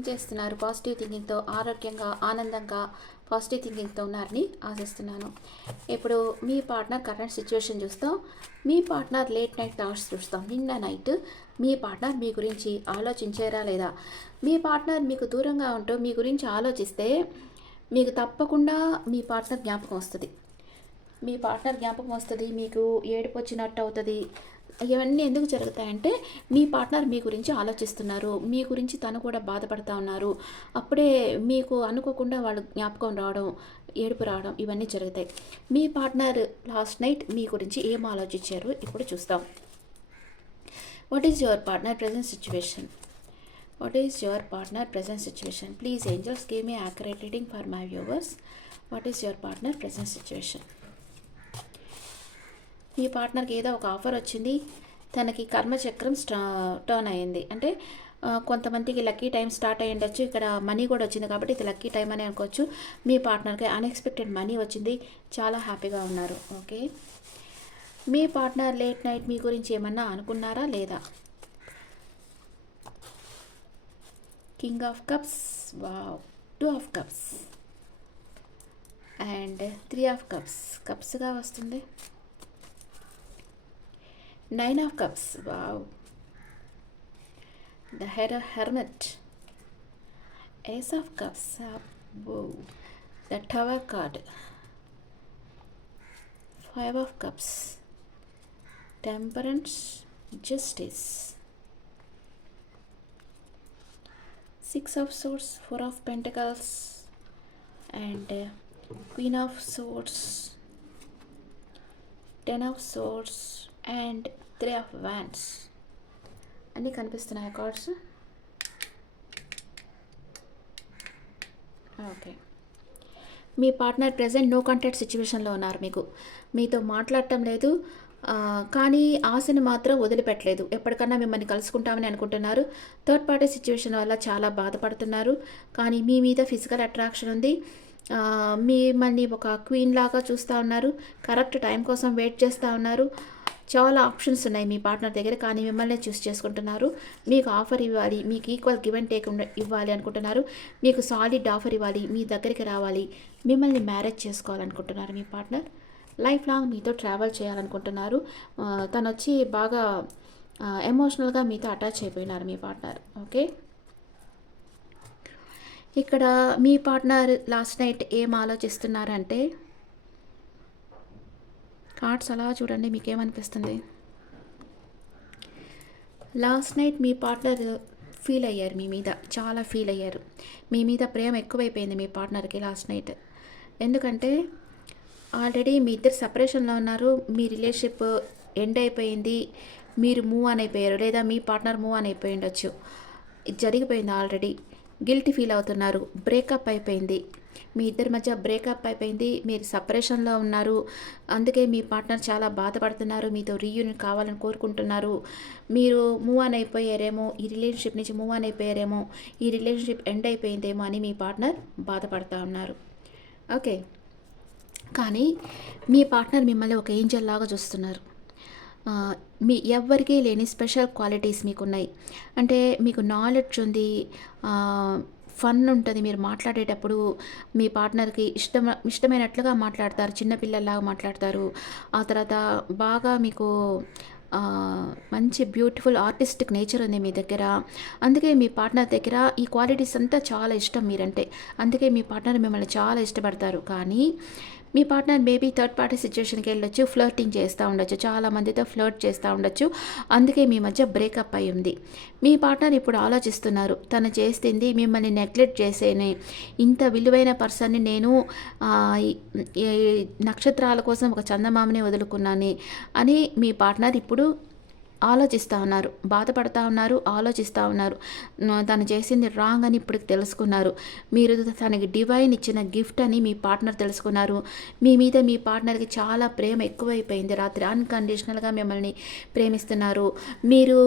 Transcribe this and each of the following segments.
Thinking చేస్తున్నారు positive థింకింగ్తో ఆరోగ్యంగా ఆనందంగా పాజిటివ్ థింకింగ్తో ఉన్నారని ఆశిస్తున్నాను. ఇప్పుడు మీ పార్ట్నర్ కరెంట్ సిచ్యువేషన్ చూస్తాం. మీ పార్ట్నర్ లేట్ నైట్ థాట్స్ చూస్తాం. నిన్న నైట్ మీ పార్ట్నర్ మీ గురించి ఆలోచించారా లేదా? మీ పార్ట్నర్ మీకు దూరంగా ఉంటూ మీ గురించి ఆలోచిస్తే మీకు తప్పకుండా మీ పార్ట్నర్ జ్ఞాపకం వస్తుంది. మీ పార్ట్నర్ జ్ఞాపకం వస్తుంది. మీకు ఏడుపు వచ్చినట్టు అవుతుంది. ఇవన్నీ ఎందుకు జరుగుతాయంటే మీ పార్ట్నర్ మీ గురించి ఆలోచిస్తున్నారు. మీ గురించి తను కూడా బాధపడతా ఉన్నారు. అప్పుడే మీకు అనుకోకుండా వాళ్ళు జ్ఞాపకం రావడం ఏడుపు రావడం ఇవన్నీ జరుగుతాయి. మీ పార్ట్నర్ లాస్ట్ నైట్ మీ గురించి ఏం ఆలోచించారు? ఇప్పుడు చూస్తాం. What is your partner present situation what is your partner present situation please angels give me accurate reading for my viewers what is your partner present situation మీ పార్ట్నర్కి ఏదో ఒక ఆఫర్ వచ్చింది. తనకి కర్మచక్రం స్టా టర్న్ అయింది. అంటే కొంతమందికి లక్కీ టైం స్టార్ట్ అయ్యి ఉండొచ్చు. ఇక్కడ మనీ కూడా వచ్చింది కాబట్టి ఇది లక్కీ టైం అని అనుకోవచ్చు. మీ పార్ట్నర్కి అన్ఎక్స్పెక్టెడ్ మనీ వచ్చింది. చాలా హ్యాపీగా ఉన్నారు. ఓకే. మీ పార్ట్నర్ లేట్ నైట్ మీ గురించి ఏమన్నా అనుకున్నారా? లేదా? King of cups. Wow. Two of cups. And three of cups. కప్స్గా వస్తుంది. Nine of Cups. Wow. The head of Hermit. Ace of Cups. Wow. The Tower card. Five of Cups. Temperance. Justice. Six of Swords. Four of Pentacles. And uh, Queen of Swords. Ten of Swords. And three of wands అన్నీ కనిపిస్తున్నాయి cards? Okay. మీ partner present no contact సిచ్యువేషన్లో ఉన్నారు మీకు. మీతో మాట్లాడటం లేదు. కానీ ఆశని మాత్రం వదిలిపెట్టలేదు. ఎప్పటికన్నా మిమ్మల్ని కలుసుకుంటామని అనుకుంటున్నారు. థర్డ్ పార్టీ సిచ్యువేషన్ వల్ల చాలా బాధపడుతున్నారు. కానీ మీ మీద ఫిజికల్ అట్రాక్షన్ ఉంది. మిమ్మల్ని ఒక క్వీన్ లాగా చూస్తూ ఉన్నారు. కరెక్ట్ టైం కోసం వెయిట్ చేస్తూ ఉన్నారు. చాలా ఆప్షన్స్ ఉన్నాయి మీ పార్ట్నర్ దగ్గర కానీ మిమ్మల్ని చూస్ చేసుకుంటున్నారు. మీకు ఆఫర్ ఇవ్వాలి మీకు ఈక్వల్ గివ్ అండ్ టేక్ ఇవ్వాలి అనుకుంటున్నారు. మీకు సాలిడ్ ఆఫర్ ఇవ్వాలి మీ దగ్గరికి రావాలి. మిమ్మల్ని మ్యారేజ్ చేసుకోవాలనుకుంటున్నారు మీ పార్ట్నర్ లైఫ్ లాంగ్ మీతో ట్రావెల్ చేయాలనుకుంటున్నారు. తను వచ్చి బాగా ఎమోషనల్గా మీతో అటాచ్ అయిపోయినారు మీ పార్ట్నర్ ఓకే ఇక్కడ మీ పార్ట్నర్ లాస్ట్ నైట్ ఏం ఆలోచిస్తున్నారంటే కార్డ్స్ అలా చూడండి మీకేమనిపిస్తుంది? లాస్ట్ నైట్ మీ పార్ట్నర్ ఫీల్ అయ్యారు మీ మీద చాలా ఫీల్ అయ్యారు. మీ మీద ప్రేమ ఎక్కువైపోయింది మీ పార్ట్నర్కి లాస్ట్ నైట్. ఎందుకంటే ఆల్రెడీ మీ ఇద్దరు సపరేషన్లో ఉన్నారు మీ రిలేషన్షిప్ ఎండ్ అయిపోయింది మీరు మూవ్ ఆన్ అయిపోయారు లేదా మీ పార్ట్నర్ మూవ్ ఆన్ అయిపోయి ఉండొచ్చు. ఇది జరిగిపోయింది ఆల్రెడీ. గిల్టీ ఫీల్ అవుతున్నారు బ్రేకప్ అయిపోయింది. మీ ఇద్దరి మధ్య బ్రేకప్ అయిపోయింది మీరు సపరేషన్లో ఉన్నారు. అందుకే మీ పార్ట్నర్ చాలా బాధపడుతున్నారు మీతో రీయూనియన్ కావాలని కోరుకుంటున్నారు. మీరు మూవ్ ఆన్ అయిపోయారేమో ఈ రిలేషన్షిప్ నుంచి మూవ్ ఆన్ అయిపోయారేమో ఈ రిలేషన్షిప్ ఎండ్ అయిపోయిందేమో అని మీ పార్ట్నర్ బాధపడుతూ ఉన్నారు. ఓకే కానీ మీ పార్ట్నర్ మిమ్మల్ని ఒక ఏంజల్ లాగా చూస్తున్నారు. మీ ఎవ్వరికీ లేని స్పెషల్ క్వాలిటీస్ మీకు ఉన్నాయి అంటే మీకు నాలెడ్జ్ ఉంది ఫన్ ఉంటుంది మీరు మాట్లాడేటప్పుడు. మీ పార్ట్నర్కి ఇష్టం ఇష్టమైనట్లుగా మాట్లాడతారు. చిన్నపిల్లల్లాగా మాట్లాడతారు. ఆ తర్వాత బాగా మీకు మంచి బ్యూటిఫుల్ ఆర్టిస్టిక్ నేచర్ ఉంది మీ దగ్గర. అందుకే మీ పార్ట్నర్ దగ్గర ఈ క్వాలిటీస్ అంతా చాలా ఇష్టం మీరంటే. అందుకే మీ పార్ట్నర్ మిమ్మల్ని చాలా ఇష్టపడతారు. కానీ మీ పార్ట్నర్ మేబీ థర్డ్ పార్టీ సిచ్యువేషన్కి వెళ్ళొచ్చు ఫ్లర్టింగ్ చేస్తూ ఉండొచ్చు చాలా మందితో ఫ్లర్ట్ చేస్తూ ఉండొచ్చు. అందుకే మీ మధ్య బ్రేకప్ అయి ఉంది. మీ పార్ట్నర్ ఇప్పుడు ఆలోచిస్తున్నారు తను చేస్తుంది మిమ్మల్ని నెగ్లెక్ట్ చేసేనే. ఇంత విలువైన పర్సన్ని నేను నక్షత్రాల కోసం ఒక చందమామని వదులుకున్నాను అని మీ పార్ట్నర్ ఇప్పుడు ఆలోచిస్తూ ఉన్నారు బాధపడతా ఉన్నారు ఆలోచిస్తూ ఉన్నారు. తను చేసింది రాంగ్ అని ఇప్పుడు తెలుసుకున్నారు. మీరు తనకి డివైన్ ఇచ్చిన గిఫ్ట్ అని మీ పార్ట్నర్ తెలుసుకున్నారు. మీ మీద మీ పార్ట్నర్కి చాలా ప్రేమ ఎక్కువైపోయింది. రాత్రి అన్కండిషనల్గా మిమ్మల్ని ప్రేమిస్తున్నారు. మీరు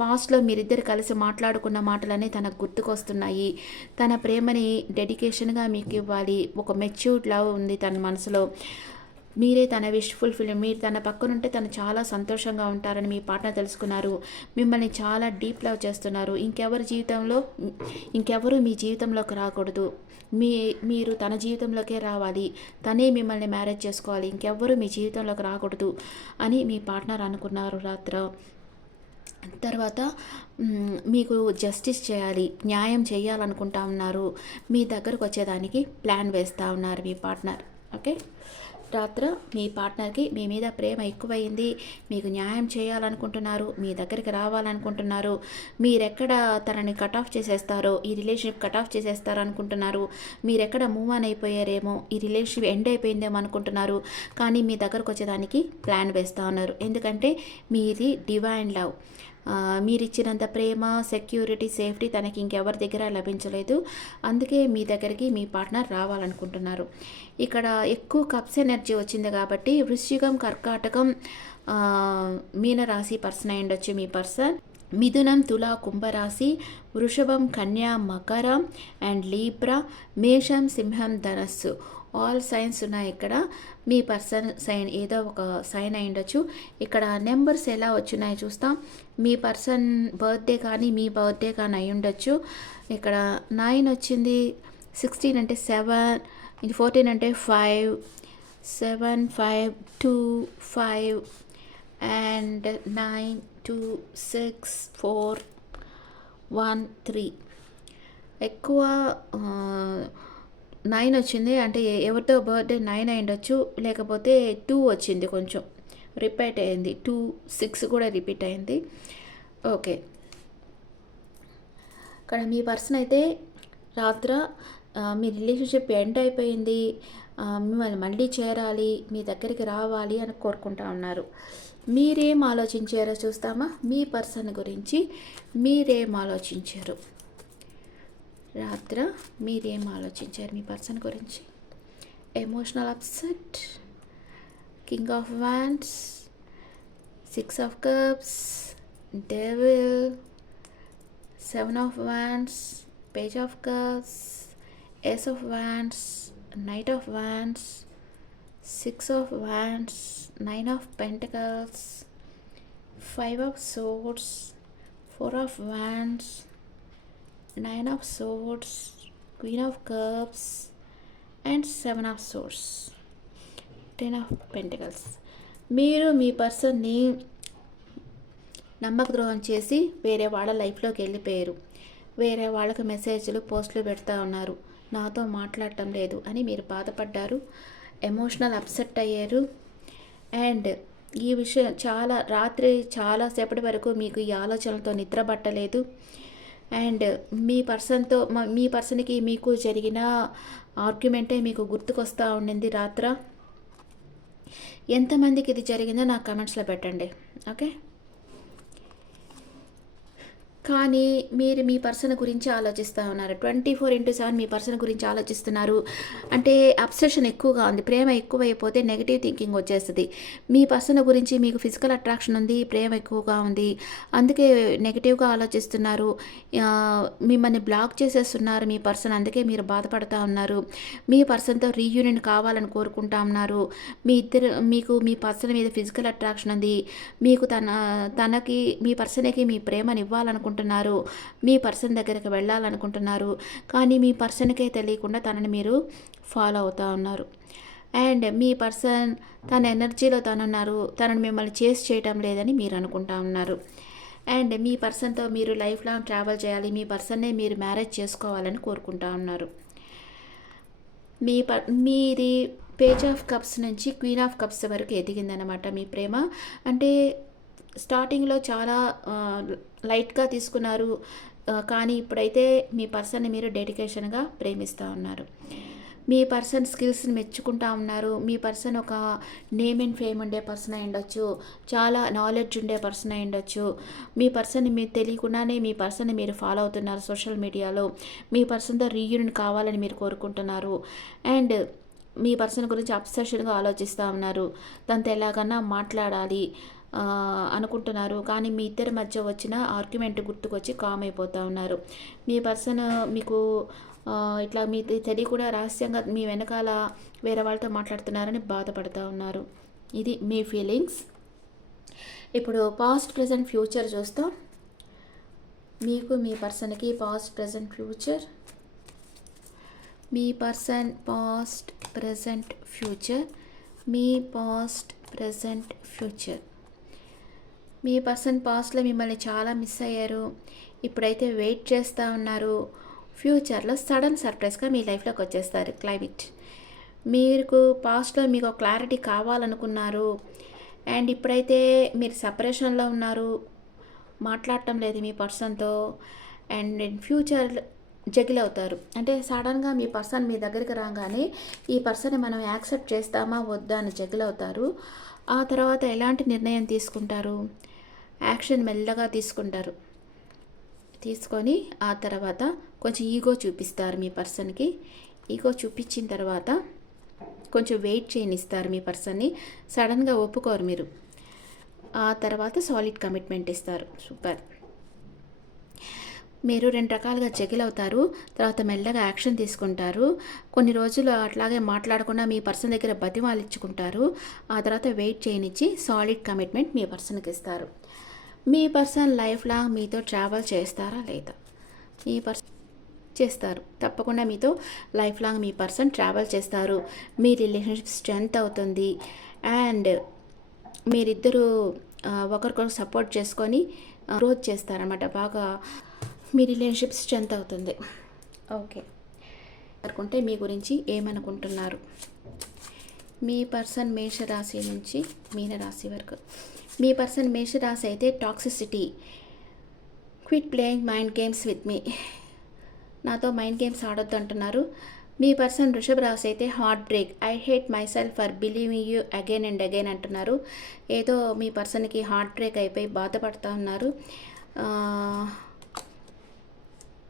పాస్ట్లో మీరిద్దరు కలిసి మాట్లాడుకున్న మాటలన్నీ తనకు గుర్తుకొస్తున్నాయి. తన ప్రేమని డెడికేషన్గా మీకు ఇవ్వాలి. ఒక మెచ్యూర్డ్ లవ్ ఉంది తన మనసులో. మీరే తన విష్ ఫుల్ఫిల్ మీరు తన పక్కనుంటే తను చాలా సంతోషంగా ఉంటారని మీ పార్ట్నర్ తెలుసుకున్నారు. మిమ్మల్ని చాలా డీప్ లవ్ చేస్తున్నారు. ఇంకెవరి జీవితంలో ఇంకెవరు మీ జీవితంలోకి రాకూడదు. మీ మీరు తన జీవితంలోకే రావాలి. తనే మిమ్మల్ని మ్యారేజ్ చేసుకోవాలి. ఇంకెవ్వరు మీ జీవితంలోకి రాకూడదు అని మీ పార్ట్నర్ అనుకున్నారు రాత్ర. తర్వాత మీకు జస్టిస్ చేయాలి. న్యాయం చేయాలనుకుంటా ఉన్నారు. మీ దగ్గరకు వచ్చేదానికి ప్లాన్ వేస్తూ ఉన్నారు మీ పార్ట్నర్ ఓకే రాత్ర మీ పార్ట్నర్కి మీ మీద ప్రేమ ఎక్కువైంది. మీకు న్యాయం చేయాలనుకుంటున్నారు. మీ దగ్గరికి రావాలనుకుంటున్నారు. మీరెక్కడ తనని కట్ ఆఫ్ చేసేస్తారో ఈ రిలేషన్షిప్ కట్ ఆఫ్ చేసేస్తారో అనుకుంటున్నారు. మీరెక్కడ మూవ్ ఆన్ అయిపోయారేమో ఈ రిలేషన్షిప్ ఎండ్ అయిపోయిందేమో అనుకుంటున్నారు. కానీ మీ దగ్గరకు వచ్చేదానికి ప్లాన్ వేస్తూ ఉన్నారు. ఎందుకంటే మీది డివైన్ లవ్ మీరిచ్చినంత మీరు ఇచ్చినంత ప్రేమ సెక్యూరిటీ సేఫ్టీ తనకి ఇంకెవరి దగ్గర లభించలేదు. అందుకే మీ దగ్గరికి మీ పార్ట్నర్ రావాలనుకుంటున్నారు. ఇక్కడ ఎక్కువ కప్స్ ఎనర్జీ వచ్చింది కాబట్టి వృశ్చికం కర్కాటకం మీనరాశి పర్సన్ అయి ఉండొచ్చు మీ పర్సన్ మిథునం తులా కుంభరాశి వృషభం కన్యా మకరం అండ్ లీబ్రా మేషం సింహం ధనస్సు. ఆల్ సైన్స్ ఉన్నాయి ఇక్కడ. మీ పర్సన్ సైన్ ఏదో ఒక సైన్ అయి ఉండొచ్చు. ఇక్కడ నెంబర్స్ ఎలా వచ్చినాయో చూస్తాం. మీ పర్సన్ బర్త్డే కానీ మీ బర్త్డే కానీ అయి ఉండొచ్చు. ఇక్కడ నైన్ వచ్చింది. సిక్స్టీన్ అంటే సెవెన్ ఇది ఫోర్టీన్ అంటే five seven five two five and nine two six four one three ఎక్కువ uh, నైన్ వచ్చింది. అంటే ఎవరితో బర్త్డే నైన్ అయి ఉండొచ్చు లేకపోతే టూ వచ్చింది కొంచెం. రిపీట్ అయింది. టూ సిక్స్ కూడా రిపీట్ అయింది. ఓకే. ఇక్కడ మీ పర్సన్ అయితే రాత్ర మీ రిలేషన్షిప్ ఎండ్ అయిపోయింది. మిమ్మల్ని మళ్ళీ చేరాలి మీ దగ్గరికి రావాలి అని కోరుకుంటా ఉన్నారు. మీరేం ఆలోచించారో చూస్తామా? మీ పర్సన్ గురించి మీరేం ఆలోచించారు? రాత్ర మీరేం ఆలోచించారు మీ పర్సన్ గురించి? Emotional upset king of wands six of cups devil seven of wands page of cups ace of wands knight of wands six of wands nine of pentacles five of swords four of wands nine of swords queen of cups and seven of swords ten of pentacles మీరు మీ పర్సన్ని నమ్మక ద్రోహం చేసి వేరే వాళ్ళ లైఫ్లోకి వెళ్ళిపోయారు. వేరే వాళ్ళకి మెసేజ్లు పోస్టులు పెడతా ఉన్నారు. నాతో మాట్లాడటం లేదు అని మీరు బాధపడ్డారు. ఎమోషనల్ అప్సెట్ అయ్యారు. అండ్ ఈ విషయం చాలా రాత్రి చాలాసేపటి వరకు మీకు ఈ ఆలోచనలతో నిద్ర పట్టలేదు. అండ్ మీ పర్సన్తో మ- మీ పర్సన్కి మీకు జరిగిన ఆర్గ్యుమెంటే మీకు గుర్తుకొస్తూ ఉండింది రాత్ర. ఎంతమందికి ఇది జరిగిందో నాకు కమెంట్స్లో పెట్టండి. ఓకే? కానీ మీరు మీ పర్సన్ గురించి ఆలోచిస్తూ ఉన్నారు. ట్వంటీ ఫోర్ ఇంటూ సెవెన్ మీ పర్సన్ గురించి ఆలోచిస్తున్నారు. అంటే అబ్సెషన్ ఎక్కువగా ఉంది. ప్రేమ ఎక్కువైపోతే నెగిటివ్ థింకింగ్ వచ్చేస్తుంది. మీ పర్సన్ గురించి మీకు ఫిజికల్ అట్రాక్షన్ ఉంది ప్రేమ ఎక్కువగా ఉంది. అందుకే నెగిటివ్గా ఆలోచిస్తున్నారు. మిమ్మల్ని బ్లాక్ చేసేస్తున్నారు మీ పర్సన్. అందుకే మీరు బాధపడుతూ ఉన్నారు. మీ పర్సన్తో రీయూనియన్ కావాలని కోరుకుంటా ఉన్నారు. మీ ఇద్దరు మీకు మీ పర్సన్ మీద ఫిజికల్ అట్రాక్షన్ ఉంది. మీకు తన తనకి మీ పర్సన్కి మీ ప్రేమని ఇవ్వాలనుకుంటున్నారు మీ పర్సన్ దగ్గరికి వెళ్ళాలనుకుంటున్నారు. కానీ మీ పర్సన్కే తెలియకుండా తనని మీరు ఫాలో అవుతూ ఉన్నారు. అండ్ మీ పర్సన్ తన ఎనర్జీలో తనున్నారు. తనని మిమ్మల్ని చేసి చేయటం లేదని మీరు అనుకుంటా ఉన్నారు. అండ్ మీ పర్సన్తో మీరు లైఫ్ లాంగ్ ట్రావెల్ చేయాలి. మీ పర్సన్నే మీరు మ్యారేజ్ చేసుకోవాలని కోరుకుంటా ఉన్నారు. మీ ప మీది పేజ్ ఆఫ్ కప్స్ నుంచి క్వీన్ ఆఫ్ కప్స్ వరకు ఎదిగిందనమాట మీ ప్రేమ. అంటే స్టార్టింగ్లో చాలా లైట్గా తీసుకున్నారు. కానీ ఇప్పుడైతే మీ పర్సన్ని మీరు డెడికేషన్గా ప్రేమిస్తూ ఉన్నారు. మీ పర్సన్ స్కిల్స్ని మెచ్చుకుంటా ఉన్నారు. మీ పర్సన్ ఒక నేమ్ అండ్ ఫేమ్ ఉండే పర్సన్ అయి ఉండొచ్చు. చాలా నాలెడ్జ్ ఉండే పర్సన్ అయి ఉండొచ్చు. మీ పర్సన్ మీరు తెలియకుండానే మీ పర్సన్ని మీరు ఫాలో అవుతున్నారు సోషల్ మీడియాలో మీ పర్సన్తో రీయూనియన్ కావాలని మీరు కోరుకుంటున్నారు. అండ్ మీ పర్సన్ గురించి అబ్సెషన్గా ఆలోచిస్తూ ఉన్నారు. తనతో ఎలాగన్నా మాట్లాడాలి. అనుకుంటున్నారు. కానీ మీ ఇద్దరి మధ్య వచ్చిన ఆర్గ్యుమెంట్ గుర్తుకొచ్చి కామ్ అయిపోతూ ఉన్నారు. మీ పర్సన్ మీకు ఇట్లా మీ తెలియ కూడా రహస్యంగా మీ వెనకాల వేరే వాళ్ళతో మాట్లాడుతున్నారని బాధపడుతూ ఉన్నారు. ఇది మీ ఫీలింగ్స్. ఇప్పుడు పాస్ట్ ప్రజెంట్ ఫ్యూచర్ చూస్తాం. మీకు మీ పర్సన్కి పాస్ట్ ప్రజెంట్ ఫ్యూచర్. మీ పర్సన్ పాస్ట్ ప్రజెంట్ ఫ్యూచర్. మీ పాస్ట్ ప్రజెంట్ ఫ్యూచర్. మీ పర్సన్ పాస్ట్లో మిమ్మల్ని చాలా మిస్ అయ్యారు. ఇప్పుడైతే వెయిట్ చేస్తూ ఉన్నారు. ఫ్యూచర్లో సడన్ సర్ప్రైజ్గా మీ లైఫ్లోకి వచ్చేస్తారు క్లైమేట్. మీకు పాస్ట్లో మీకు క్లారిటీ కావాలనుకున్నారు. అండ్ ఇప్పుడైతే మీరు సపరేషన్లో ఉన్నారు. మాట్లాడటం లేదు మీ పర్సన్తో. అండ్ ఇన్ ఫ్యూచర్ జగిల్ అవుతారు. అంటే సడన్గా మీ పర్సన్ మీ దగ్గరికి రాగానే ఈ పర్సన్ని మనం యాక్సెప్ట్ చేస్తామా వద్దా అని జగిల్ అవుతారు. ఆ తర్వాత ఎలాంటి నిర్ణయం తీసుకుంటారు? యాక్షన్ మెల్లగా తీసుకుంటారు. తీసుకొని ఆ తర్వాత కొంచెం ఈగో చూపిస్తారు మీ పర్సన్కి ఈగో చూపించిన తర్వాత కొంచెం వెయిట్ చేయనిస్తారు మీ పర్సన్ని సడన్గా ఒప్పుకోరు మీరు. ఆ తర్వాత సాలిడ్ కమిట్మెంట్ ఇస్తారు. సూపర్. మీరు రెండు రకాలుగా జగిల్ అవుతారు తర్వాత మెల్లగా యాక్షన్ తీసుకుంటారు. కొన్ని రోజులు అట్లాగే మాట్లాడకుండా మీ పర్సన్ దగ్గర బతిమాలు ఇచ్చుకుంటారు ఆ తర్వాత వెయిట్ చేయనిచ్చి సాలిడ్ కమిట్మెంట్ మీ పర్సన్కి ఇస్తారు. మీ పర్సన్ లైఫ్ లాంగ్ మీతో ట్రావెల్ చేస్తారా లేదా? మీ పర్సన్ చేస్తారు. తప్పకుండా మీతో లైఫ్ లాంగ్ మీ పర్సన్ ట్రావెల్ చేస్తారు. మీ రిలేషన్షిప్ స్ట్రెంత్ అవుతుంది. అండ్ మీరిద్దరూ ఒకరికొకరు సపోర్ట్ చేసుకొని గ్రోత్ చేస్తారన్నమాట. బాగా మీ రిలేషన్షిప్ స్ట్రెంత్ అవుతుంది. ఓకే అనుకుంటే మీ గురించి ఏమనుకుంటున్నారు? మీ పర్సన్ మేషరాశి నుంచి మీనరాశి వరకు. మీ పర్సన్ మేషరాశి అయితే toxicity quit playing mind games with me నాతో మైండ్ గేమ్స్ ఆడొద్దు అంటున్నారు. మీ పర్సన్ వృషభ రాశి అయితే heartbreak I hate myself for believing you again and again అంటున్నారు. ఏదో మీ పర్సన్కి హార్ట్ బ్రేక్ అయిపోయి బాధపడుతూ ఉన్నారు.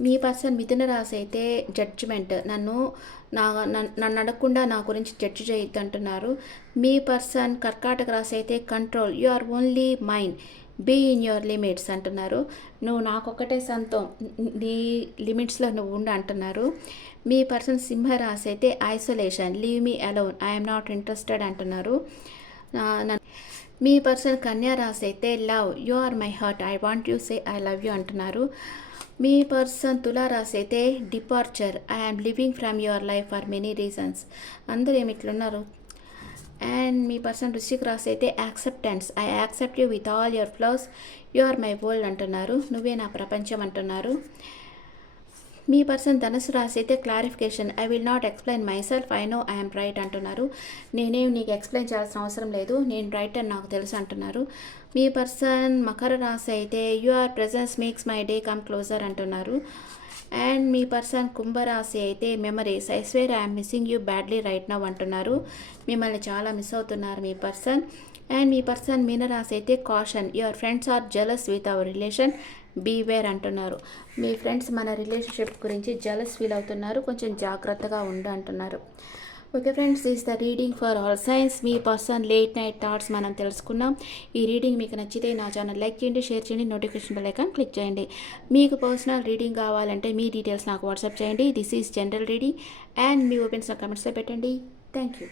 మీ పర్సన్ మిథున రాశి అయితే జడ్జిమెంట్ నన్ను నా నన్- నన్ను అడగకుండా నా గురించి జడ్జి చేయొద్దు అంటున్నారు. మీ పర్సన్ కర్కాటక రాశి అయితే control you are only mind be in your limits అంటున్నారు. నువ్వు నాకొక్కటే సొంతం. నీ లిమిట్స్లో నువ్వు ఉండు అంటున్నారు. మీ పర్సన్ సింహరాశి అయితే isolation leave me alone I'm not interested అంటున్నారు. మీ పర్సన్ కన్యా రాశి అయితే love you are my heart I want you say I love you అంటున్నారు. మీ పర్సన్ తులా అయితే departure I'm living from your life for many reasons. అందరూ ఏమి ఇట్లున్నారు? అండ్ మీ పర్సన్ రుషిక్ రాస్ అయితే acceptance. I accept you with all your flowers you are my world అంటున్నారు. నువ్వే నా ప్రపంచం అంటున్నారు. మీ పర్సన్ ధనుసు రాసి అయితే clarification. I will not explain myself I know I'm right అంటున్నారు. నేనేం నీకు ఎక్స్ప్లెయిన్ చేయాల్సిన అవసరం లేదు. నేను రైట్ అని నాకు తెలుసు అంటున్నారు. మీ పర్సన్ మకర రాశి అయితే your are makes my day come closer అంటున్నారు. అండ్ మీ పర్సన్ కుంభరాశి అయితే memories I swear I'm missing you badly right now అంటున్నారు. మిమ్మల్ని చాలా మిస్ అవుతున్నారు మీ పర్సన్. అండ్ మీ పర్సన్ మీనరాశి అయితే caution your friends are jealous with our relation beware అంటున్నారు. మీ ఫ్రెండ్స్ మన రిలేషన్షిప్ గురించి జలస్ ఫీల్ అవుతున్నారు. కొంచెం జాగ్రత్తగా ఉండు అంటున్నారు okay friends is the reading for all signs me person late night thoughts మనం తెలుసుకున్నాం. ఈ రీడింగ్ మీకు నచ్చితే నా ఛానల్ లైక్ చేయండి షేర్ చేయండి నోటిఫికేషన్ బెల్ ఐకాన్ క్లిక్ చేయండి. మీకు పర్సనల్ రీడింగ్ కావాలంటే మీ డీటెయిల్స్ నాకు వాట్సాప్ చేయండి. This is general reading and me opens నా కమెంట్స్లో పెట్టండి. Thank you